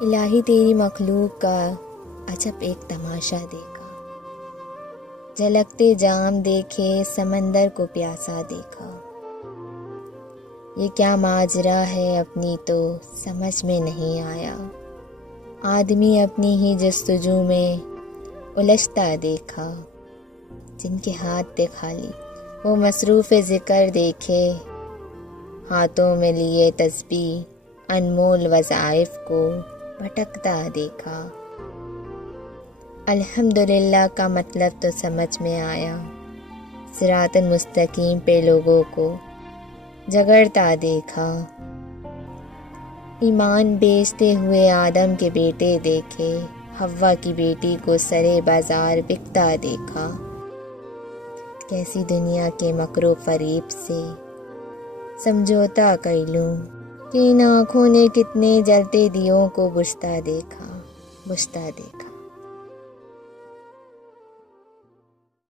इलाही तेरी मखलूक का अजब एक तमाशा देखा, झलकते जाम देखे समंदर को प्यासा देखा। ये क्या माजरा है अपनी तो समझ में नहीं आया, आदमी अपनी ही जस्तजू में उलझता देखा। जिनके हाथ थे खाली वो मसरूफ़ ज़िक्र देखे, हाथों में लिए तस्बीह अनमोल वज़ाइफ को भटकता देखा। अल्हम्दुलिल्लाह का मतलब तो समझ में आया, सिरातल मुस्तकीम पे लोगों को झगड़ता देखा। ईमान बेचते हुए आदम के बेटे देखे, हव्वा की बेटी को सरे बाजार बिकता देखा। कैसी दुनिया के मकरो फरीब से समझौता कर लूं कि इन आँखों ने कितने जलते दियों को बुझता देखा।